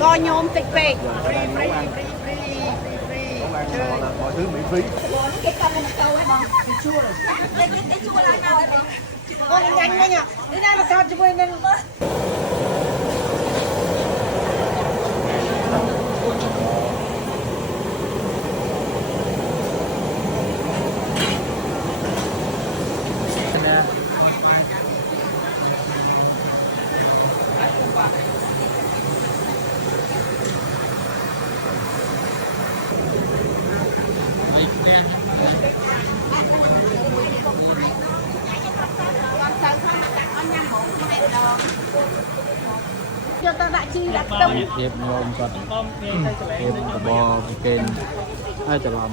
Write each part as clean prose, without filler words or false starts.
coi nhôm tịch về mọi thứ miễn phí. con nhanh đấy nhở đi ra là sao cho quên nên cho ta lại chi đặt tâm Thiệp ngon con. Thiệp cà bò kênh hai chả làm.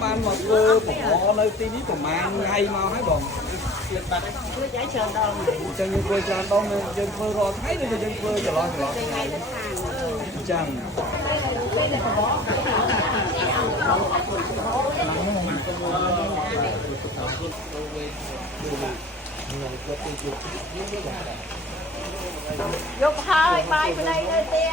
Ban mà cơ bỏ nơi tí ní của mang hay mau hái bồng chân như quê cha đông chân phơi rồi thấy được chân phơi cho lo chẳng vô hơi bay bên đây tia